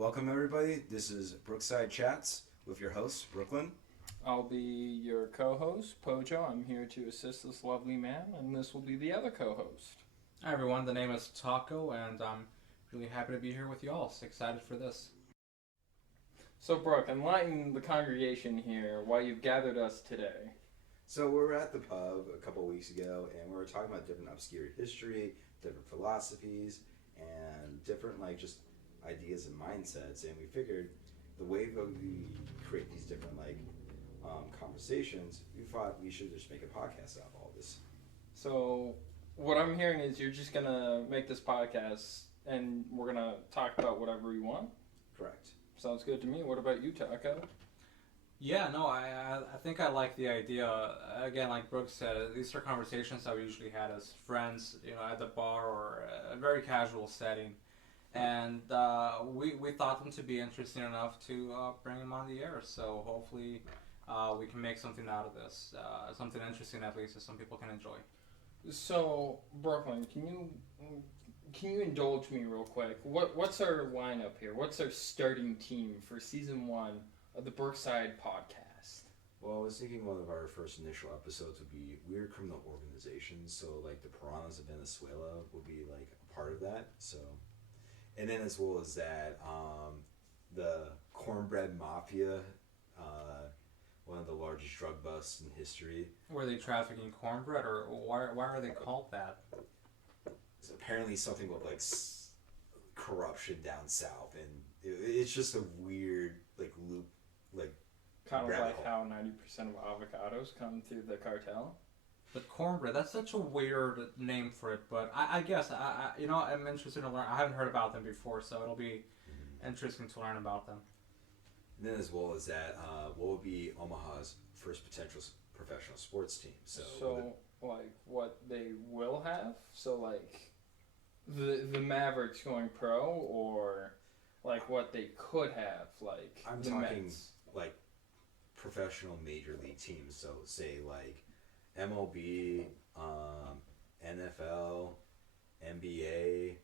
Welcome everybody. This is Brookside Chats with your host, Brooklyn. I'll be your co-host, Pojo. I'm here to assist this lovely man, and this will be the other co-host. Hi everyone, the name is Taco, and I'm really happy to be here with you all. So excited for this. So, Brooke, enlighten the congregation here why you've gathered us today. So we were at the pub a couple weeks ago, and we were talking about different obscure history, different philosophies, and different just ideas and mindsets. And we figured the way that we create these different conversations, we thought we should just make a podcast out of all this. So, what I'm hearing is you're just gonna make this podcast, and we're gonna talk about whatever we want. Correct. Sounds good to me. What about you, Taco? Yeah, no, I think I like the idea. Again, like Brooke said, these are conversations that we usually had as friends, at the bar or a very casual setting. And we thought them to be interesting enough to bring them on the air. So hopefully we can make something out of this, something interesting at least that some people can enjoy. So, Brooklyn, can you indulge me real quick? What's our lineup here? What's our starting team for season 1 of the Brookside podcast? Well, I was thinking one of our first initial episodes would be weird criminal organizations. So the Piranhas of Venezuela would be a part of that. So, and then as well as that, the Cornbread Mafia, one of the largest drug busts in history. Were they trafficking cornbread, or why are they called that? It's apparently something with corruption down south, and it's just a weird loop, kind of rabbit like hole. how 90% of avocados come through the cartel. The cornbread, that's such a weird name for it, but I guess, I'm interested to learn. I haven't heard about them before, so it'll be interesting to learn about them. And then as well as that, what would be Omaha's first potential professional sports team? So what they will have? So, the Mavericks going pro, or what they could have, I'm the talking Mets? Professional major league teams. So say MLB, NFL, NBA,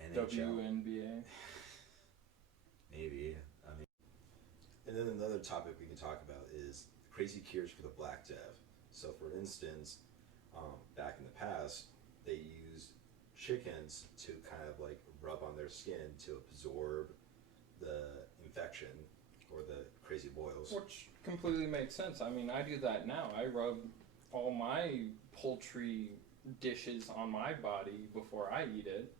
NHL. WNBA. Maybe. And then another topic we can talk about is crazy cures for the Black Death. So, for instance, back in the past, they used chickens to kind of rub on their skin to absorb the infection or the crazy boils. Which completely makes sense. I mean, I do that now. I rub all my poultry dishes on my body before I eat it.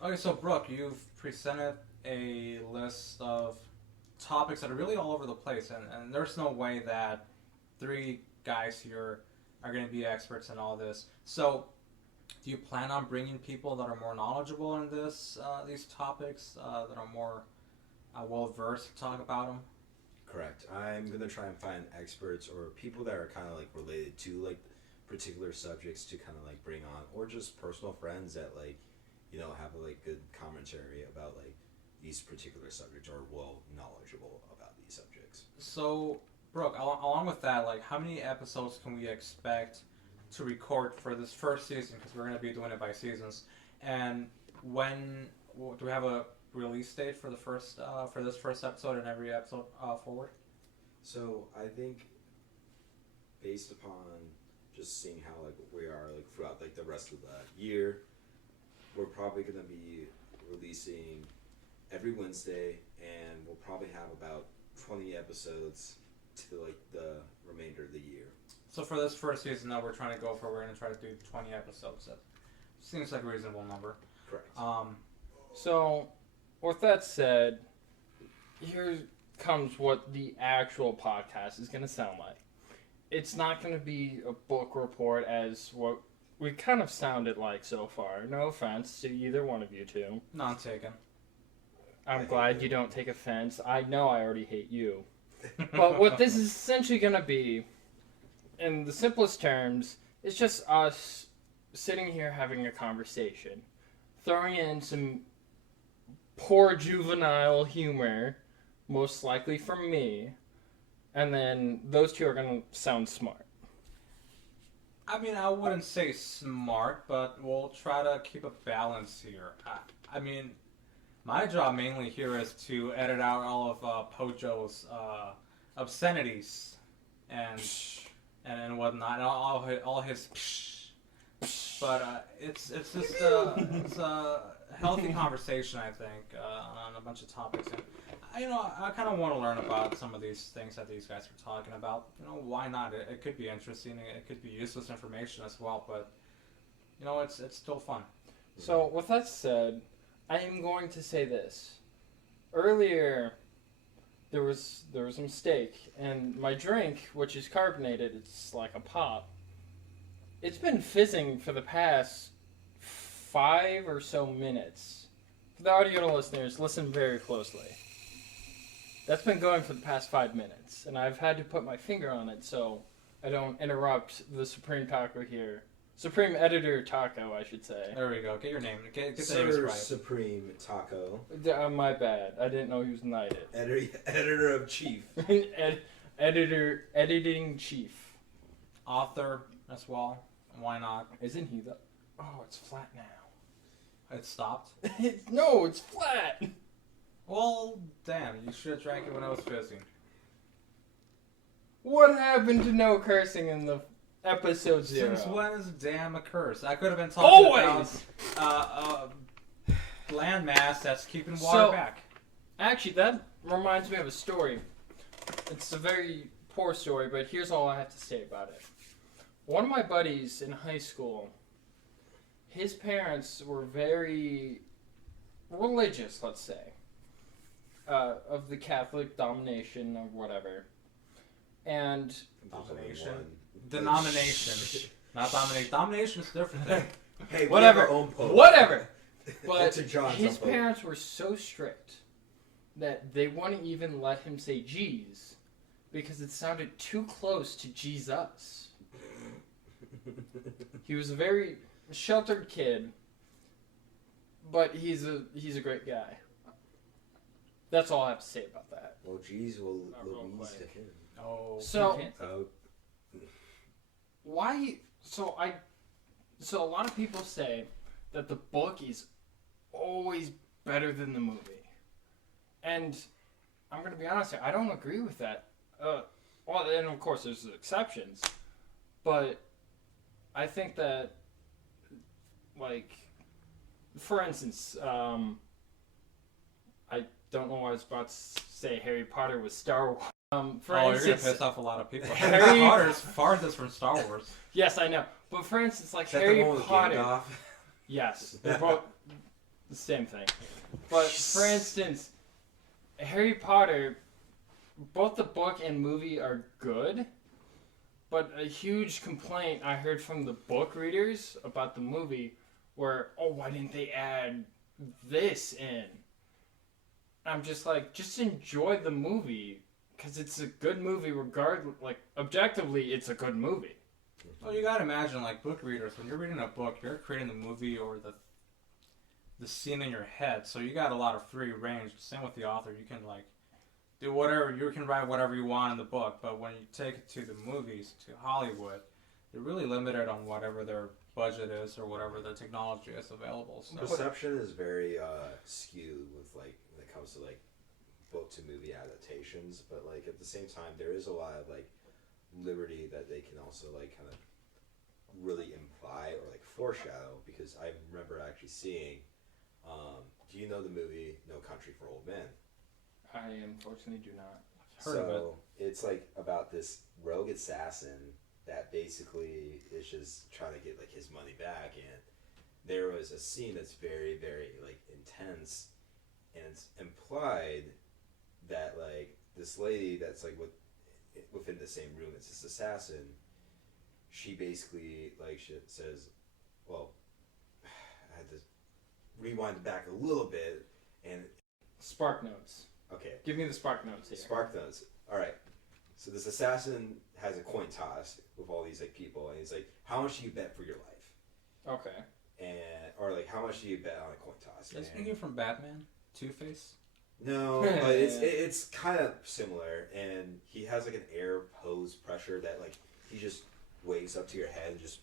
Okay, so Brooke, you've presented a list of topics that are really all over the place, and there's no way that 3 guys here are going to be experts in all this. So, do you plan on bringing people that are more knowledgeable in these topics, that are more well-versed to talk about them? Correct. I'm going to try and find experts or people that are kind of related to particular subjects to kind of bring on, or just personal friends that have a good commentary about these particular subjects, or knowledgeable about these subjects. So, Brooke, along with that, how many episodes can we expect to record for this first season? Because we're going to be doing it by seasons. And when do we have a release date for this first episode and every episode forward? So I think, based upon just seeing how we are throughout the rest of the year, we're probably going to be releasing every Wednesday, and we'll probably have about 20 episodes to the remainder of the year. So for this first season that we're trying to go for, we're going to try to do 20 episodes. That seems like a reasonable number. Correct. So, with that said, here comes what the actual podcast is going to sound like. It's not going to be a book report as what we kind of sounded like so far. No offense to either one of you two. None taken. I'm glad you don't take offense. I know I already hate you. But what this is essentially going to be, in the simplest terms, it's just us sitting here having a conversation, throwing in some poor juvenile humor, most likely from me, and then those two are going to sound smart. I mean, I wouldn't say smart, but we'll try to keep a balance here. I mean, My job mainly here is to edit out all of Pojo's obscenities and whatnot, and all his. But it's just it's a healthy conversation, I think, on a bunch of topics. And I kind of want to learn about some of these things that these guys are talking about. Why not? It could be interesting. It could be useless information as well, but it's still fun. So with that said, I am going to say this. Earlier, there was a mistake, and my drink, which is carbonated, it's like a pop. It's been fizzing for the past 5 or so minutes. For the audio listeners, listen very closely. That's been going for the past 5 minutes, and I've had to put my finger on it so I don't interrupt the Supreme Taco here. Supreme Editor Taco, I should say. There we go. Get your name. Get the names Sir right. Supreme Taco. My bad. I didn't know he was knighted. Editor of Chief. Editing chief. Author as well. Why not? Isn't he the... Oh, it's flat now. It stopped. No, it's flat! Well, damn. You should have drank it when I was fizzing. What happened to no cursing in the episode 0? Since when is damn a curse? I could have been talking Always! about landmass that's keeping water back. Actually, that reminds me of a story. It's a very poor story, but here's all I have to say about it. One of my buddies in high school, his parents were very religious, let's say, of the Catholic domination or whatever. And... Domination? Denomination. Not domination. Domination is a different thing. Hey, whatever. We have our own pope. Whatever. But To John's his pope. parents were so strict that they wouldn't even let him say "Jeez" because it sounded too close to Jesus. He was a very sheltered kid, but he's a great guy. That's all I have to say about that. Well, geez, will real Louise quick. to him. Oh. So- Oh, Why? So a lot of people say that the book is always better than the movie, and I'm gonna be honest here, I don't agree with that. Well, and of course there's exceptions, but I think that, like, for instance, I don't know why I was about to say Harry Potter was Star Wars. For you're instance, gonna piss off a lot of people. Harry- Harry Potter's farthest from Star Wars. yes, I know. But for instance, like is that Harry the one with Potter. Gandalf? Yes, they're both the same thing. But for instance, Harry Potter, both the book and movie are good, but a huge complaint I heard from the book readers about the movie were, oh, why didn't they add this in? I'm just like, just enjoy the movie, because it's a good movie regardless, like, objectively, it's a good movie. Well, you gotta imagine, like, book readers, when you're reading a book, you're creating the movie or the scene in your head, so you got a lot of free range. Same with the author, you can, like, do whatever, you can write whatever you want in the book, but when you take it to the movies, to Hollywood, you're really limited on whatever their budget is or whatever the technology is available. So. Perception is very skewed with, like, when it comes to, like, book to movie adaptations, but, like, at the same time, there is a lot of, like, liberty that they can also, like, kind of really imply or, like, foreshadow, because I remember actually seeing, do you know the movie No Country for Old Men? I unfortunately do not. Heard of it. It's like about this rogue assassin that basically is just trying to get, like, his money back, and there was a scene that's very, very, like, intense, and it's implied that, like, this lady that's, like, within the same room as this assassin, she basically, like, she says, well, I had to rewind it back a little bit, and Spark notes. okay, Give me the spark notes here. spark notes. All right. So this assassin has a coin toss with all these, like, people, and he's like, "How much do you bet for your life?" Okay. And or like, "How much do you bet on a coin toss?" Is thinking from Batman? Two-Face? No, but it's kind of similar, and he has, like, an air pose pressure that, like, he just waves up to your head and just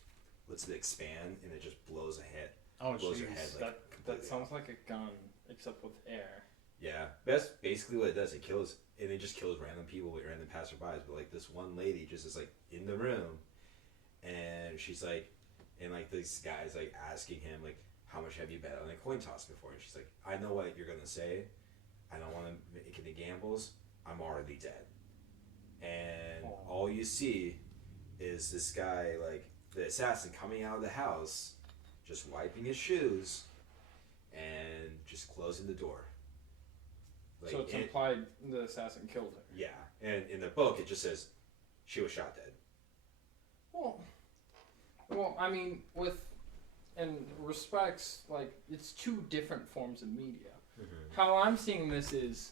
lets it expand, and it just blows a head. Oh, Blows your jeez. head, like, That completely sounds off. like a gun. except with air. Yeah, that's basically what it does. It kills, and it just kills random people, random passerbys. But like this one lady just is like in the room, and she's like, and like this guy's like asking him like, how much have you bet on a coin toss before? And she's like, I know what you're gonna say. I don't want to make any gambles. I'm already dead. And all you see is this guy, like the assassin, coming out of the house, just wiping his shoes, and just closing the door. Like, so it's implied the assassin killed her. Yeah, and in the book it just says she was shot dead. Well, I mean, in respects, like, it's two different forms of media. Mm-hmm. How I'm seeing this is,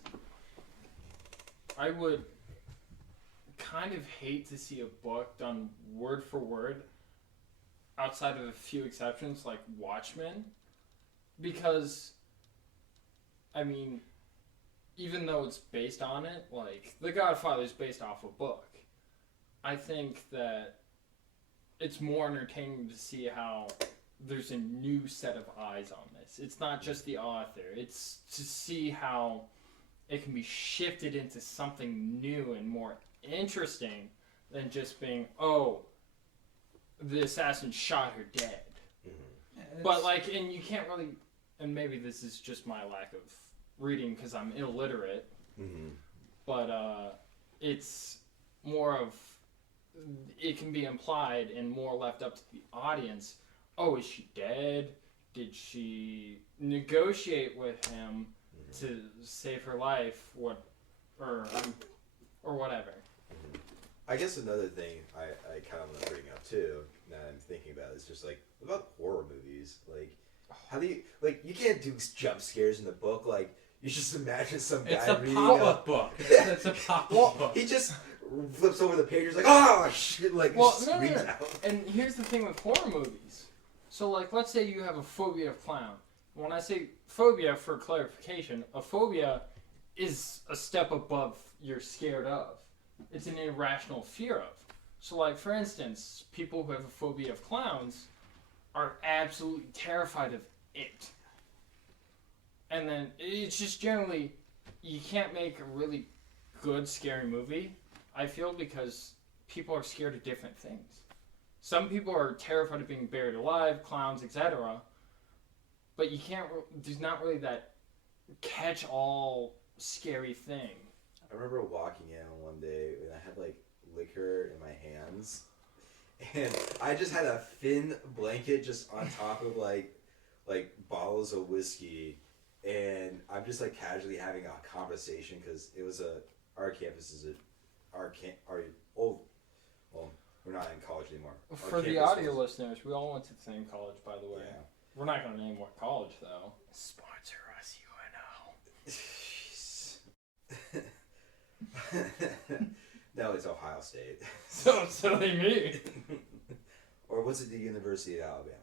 I would kind of hate to see a book done word for word, outside of a few exceptions, like Watchmen, because, I mean, even though it's based on it, like, The Godfather is based off a book. I think that it's more entertaining to see how there's a new set of eyes on this. It's not just the author. It's to see how it can be shifted into something new and more interesting than just being, oh, the assassin shot her dead. Mm-hmm. Yeah, but, like, and you can't really, and maybe this is just my lack of reading because I'm illiterate, mm-hmm. but it's more of, it can be implied and more left up to the audience. Oh, is she dead? Did she negotiate with him mm-hmm. to save her life? Or whatever. Mm-hmm. I guess another thing I kind of want to bring up too, now I'm thinking about it, is just like, about horror movies. Like, how do you, like, you can't do jump scares in the book. Like, you just imagine some guy reading a book. It's a pop-up book. He just flips over the page, he's like, oh shit, like, screams out. And here's the thing with horror movies. So, like, let's say you have a phobia of clown. When I say phobia, for clarification, a phobia is a step above you're scared of. It's an irrational fear of. So, like, for instance, people who have a phobia of clowns are absolutely terrified of it. And then it's just generally, you can't make a really good scary movie, I feel, because people are scared of different things. Some people are terrified of being buried alive, clowns, etc. But you can't, there's not really that catch-all scary thing. I remember walking in one day and I had like liquor in my hands. And I just had a thin blanket just on top of like bottles of whiskey. And I'm just like casually having a conversation because it was our campus is we're not in college anymore. For the audio listeners, we all went to the same college, by the way. Yeah. We're not going to name what college, though. Sponsor us, UNO. No, it's Ohio State. So silly me. Or was it the University of Alabama?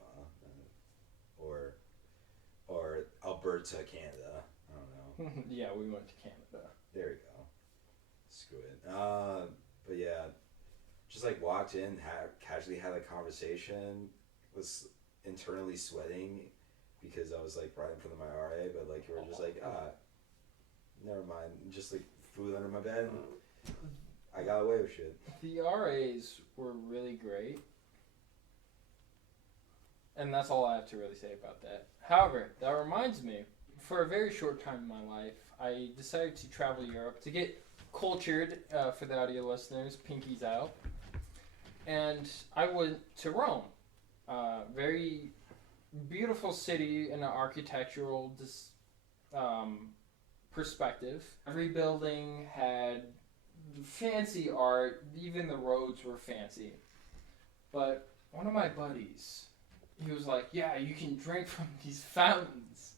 Or Alberta, Canada. I don't know. Yeah, we went to Canada. There we go. Screw it. But yeah, just like walked in, casually had a conversation, was internally sweating because I was like brought in front of my RA, but like you were just like, never mind, just like food under my bed. I got away with shit. The RAs were really great. And that's all I have to really say about that. However, that reminds me, for a very short time in my life, I decided to travel Europe to get cultured, for the audio listeners, pinkies out. And I went to Rome. Very beautiful city in an architectural perspective. Every building had fancy art. Even the roads were fancy. But one of my buddies, he was like, yeah, you can drink from these fountains.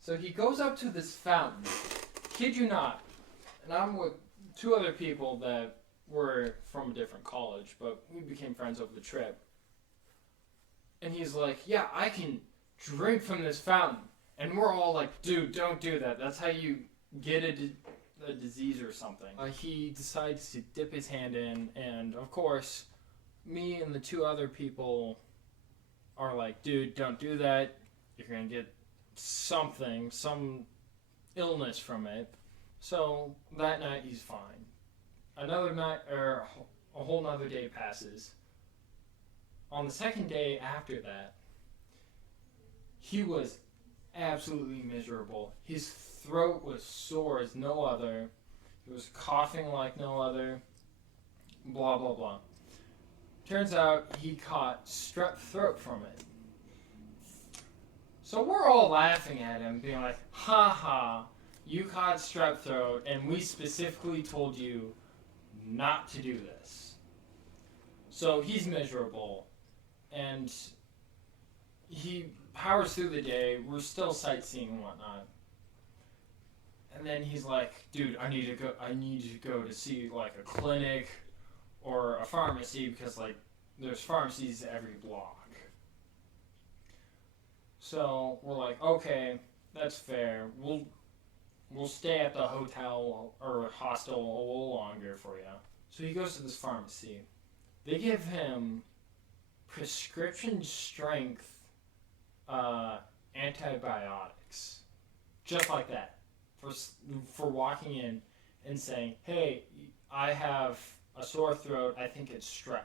So he goes up to this fountain, kid you not, and I'm with two other people that were from a different college, but we became friends over the trip. And he's like, yeah, I can drink from this fountain. And we're all like, dude, don't do that. That's how you get a disease or something. He decides to dip his hand in, and of course, me and the two other people are like, dude, don't do that. You're going to get something, some illness from it. So that night he's fine. Another night, or a whole nother day passes. On the second day after that, he was absolutely miserable. His throat was sore as no other. He was coughing like no other. Blah, blah, blah. Turns out he caught strep throat from it. So we're all laughing at him, being like, ha ha, you caught strep throat, and we specifically told you not to do this. So he's miserable, and he powers through the day. We're still sightseeing and whatnot. And then he's like, dude, I need to go to see like a clinic or a pharmacy because like there's pharmacies every block. So we're like, okay, that's fair. We'll stay at the hotel or hostel a little longer for you. So he goes to this pharmacy. They give him prescription strength antibiotics, just like that, for walking in and saying, hey, I have a sore throat, I think it's strep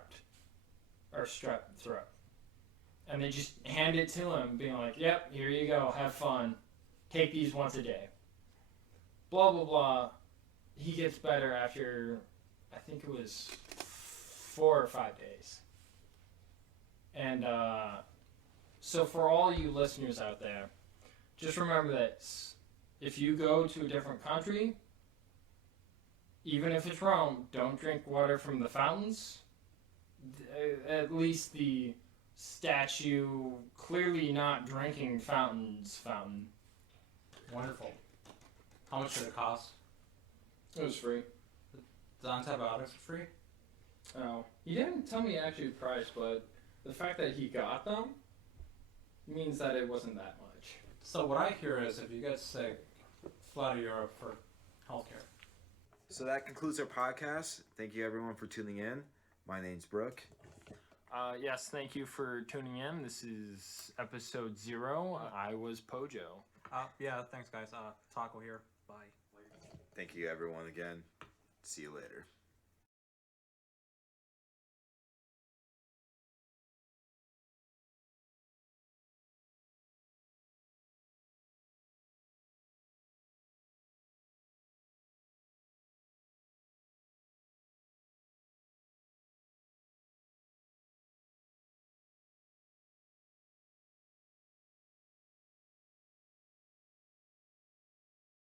throat. And they just hand it to him, being like, yep, here you go, have fun, take these once a day. Blah, blah, blah. He gets better after, I think it was 4 or 5 days. And so for all you listeners out there, just remember that if you go to a different country, even if it's Rome, don't drink water from the fountains. At least the statue clearly not drinking fountain. Wonderful. How much did it cost? It was free. The antibiotics are free? Oh, he didn't tell me actually the price, but the fact that he got them means that it wasn't that much. So what I hear is if you get sick, fly to Europe for healthcare. So that concludes our podcast. Thank you everyone for tuning in. My name's Brooke. Yes, thank you for tuning in. This is episode 0. I was Pojo. Yeah, thanks guys. Taco here. Bye. Thank you everyone again. See you later.